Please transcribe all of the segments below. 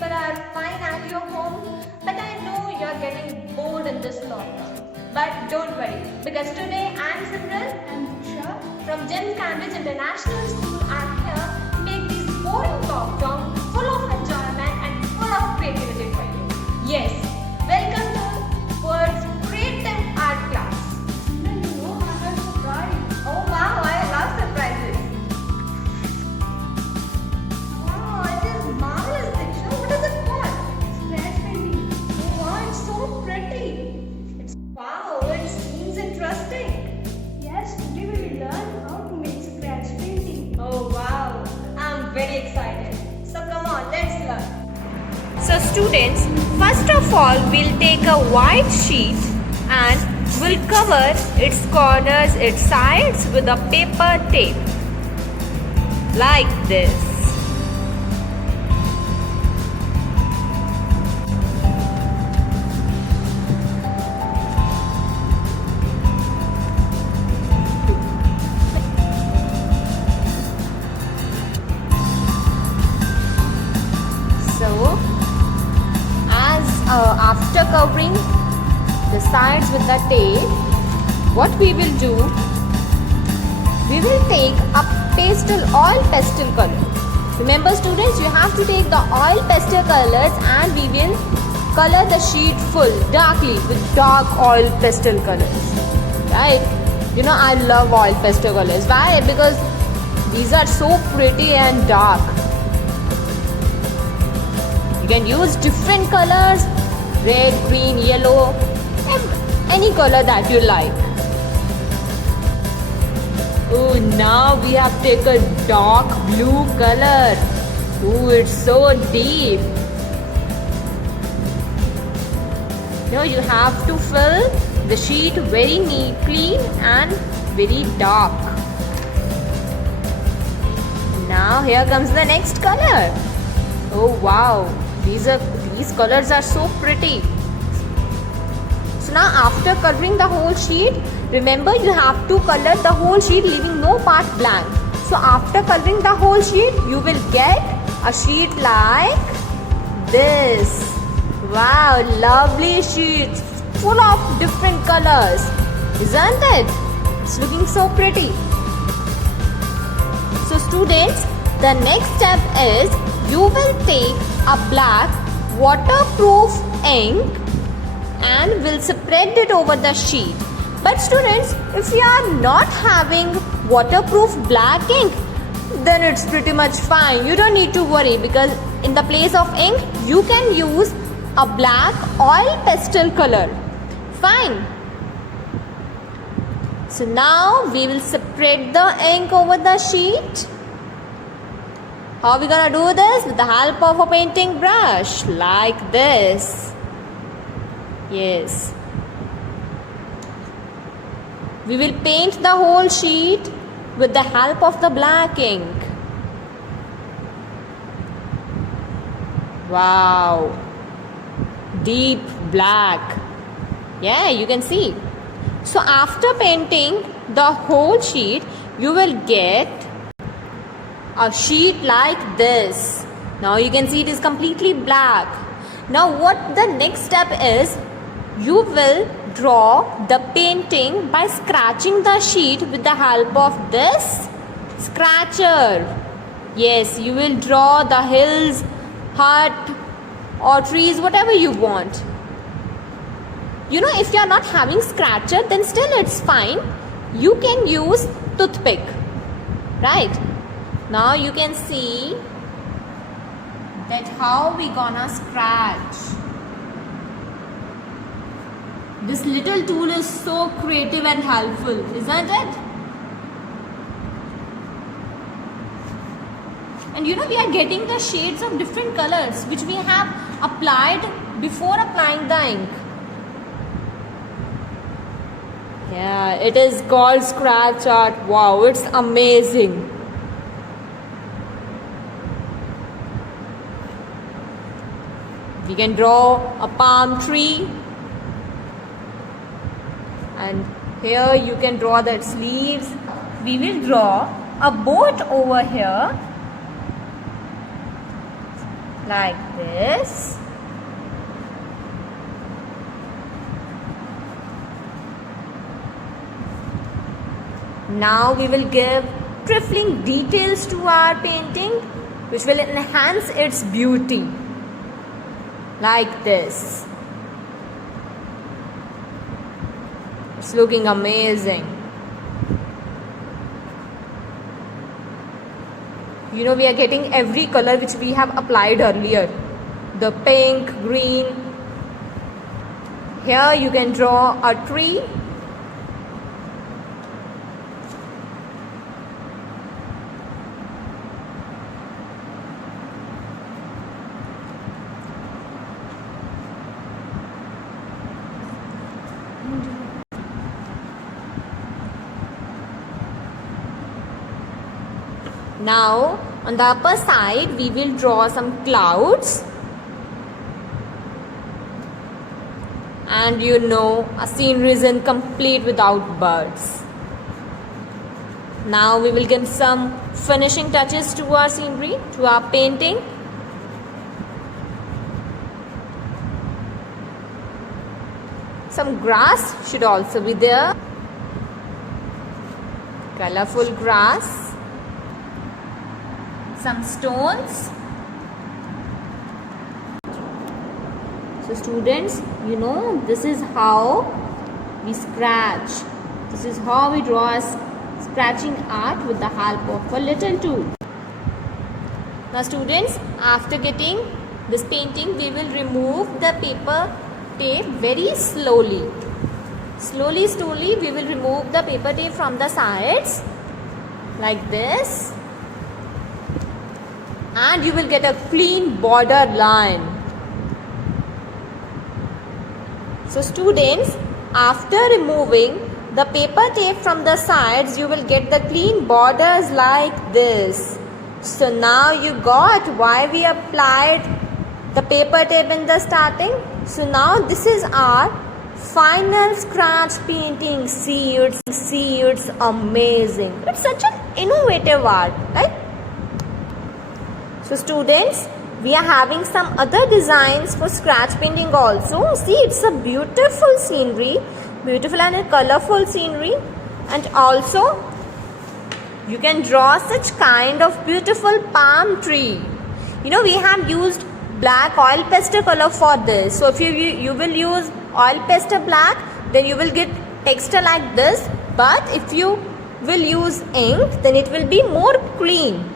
people are fine at your home, but I know you're getting bored in this lockdown. But don't worry, because today I'm Simran And Disha, from Jim Cambridge International School. I'm here to make this boring lockdown full of enjoyment and full of creativity for you. Yes, welcome to Words Creative Art Class. Simran, you know I have a surprise. Oh wow, I love surprises. Wow, it is marvelous, Diksha. What is it called? Scratch painting. Oh wow, it's so pretty. Wow, it seems interesting. Yes, today we will learn how to make scratch painting. Oh wow, I'm very excited. So come on, let's learn. So students, first of all, we'll take a white sheet and we'll cover its corners, its sides with a paper tape. Like this. So, after covering the sides with the tape, what we will do, we will take a oil pastel color. Remember students, you have to take the oil pastel colors and we will color the sheet full darkly with dark oil pastel colors. Right? You know I love oil pastel colors. Why? Because these are so pretty and dark. You can use different colors, red, green, yellow, any color that you like. Oh, now we have taken dark blue color. Oh, it's so deep. Now you have to fill the sheet very neatly and very dark. Now here comes the next color. Oh wow, these colors are so pretty. So now after coloring the whole sheet, remember you have to color the whole sheet leaving no part blank. So after coloring the whole sheet, you will get a sheet like this. Wow, lovely sheet full of different colors. Isn't it? It's looking so pretty. So students, the next step is you will take a black waterproof ink and will spread it over the sheet. But students, if you are not having waterproof black ink, then it's pretty much fine. You don't need to worry because in the place of ink, you can use a black oil pastel color. Fine. So now we will spread the ink over the sheet. How are we gonna do this? With the help of a painting brush, like this. Yes. We will paint the whole sheet with the help of the black ink. Wow. Deep black. Yeah, you can see. So after painting the whole sheet, you will get a sheet like this. Now you can see it is completely black. Now what the next step is, you will draw the painting by scratching the sheet with the help of this scratcher. Yes, you will draw the hills, hut or trees, whatever you want. You know, if you are not having scratcher, then still it's fine. You can use toothpick. Right? Now you can see that how we gonna scratch. This little tool is so creative and helpful, isn't it? And you know we are getting the shades of different colors which we have applied before applying the ink. Yeah, it is called scratch art. Wow, it's amazing. We can draw a palm tree. And here you can draw the leaves. We will draw a boat over here. like this. Now we will give trifling details to our painting which will enhance its beauty, like this. It's looking amazing. You know, we are getting every color which we have applied earlier. The pink, green. Here you can draw a tree. Now on the upper side we will draw some clouds, and you know a scenery is incomplete without birds. Now we will give some finishing touches to our scenery, to our painting. Some grass should also be there, colorful grass. Some stones. So students, you know, this is how we scratch. This is how we draw a scratching art with the help of a little tool. Now students, after getting this painting, we will remove the paper tape very slowly. Slowly we will remove the paper tape from the sides like this. And you will get a clean border line. So students, after removing the paper tape from the sides, you will get the clean borders like this. So now you got why we applied the paper tape in the starting. So now this is our final scratch painting. See, it's amazing. It's such an innovative art, right? So students, we are having some other designs for scratch painting also. See, it's a beautiful scenery, beautiful and a colorful scenery. And also, you can draw such kind of beautiful palm tree. You know, we have used black oil pastel color for this. So if you will use oil pastel black, then you will get texture like this. But if you will use ink, then it will be more clean.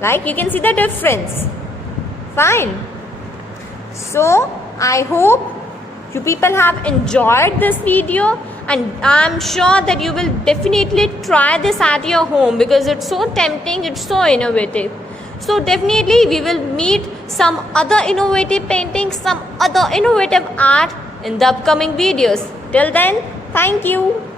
Like, you can see the difference. Fine. So I hope you people have enjoyed this video, and I'm sure that you will definitely try this at your home because it's so tempting, it's so innovative. So definitely we will meet some other innovative paintings, some other innovative art in the upcoming videos. Till then, thank you.